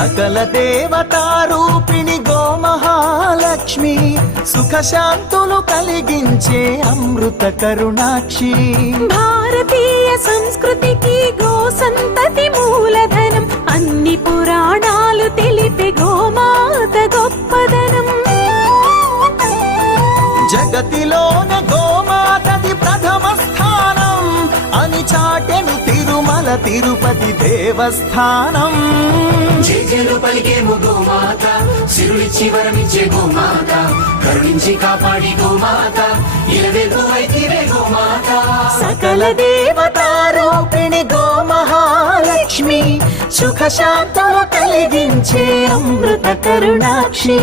సకల దేవతారూపిణి గోమహాలక్ష్మి సుఖశాంతులు కలిగించే అమృత కరుణాక్షి భారతీయ సంస్కృతికి గో సంతతి మూలధనం అన్ని పురాణాలు తెలిపే గోమాత గొప్పదనం జగతిలోన గోమాతది ప్రథమ స్థానం అని చాటెను తిరుమల తిరుపతి దేవస్థానం జేజేలు పలికేము గోమాత సిరులిచ్చి వరమిచ్చే గోమాత కరుణించి కాపాడి గోమాత ఇలవెల్పు అయితివే గోమాత సకల దేవతారూపిణి గోమహాలక్ష్మి సుఖశాంతులు కలిగించే అమృత కరుణాక్షి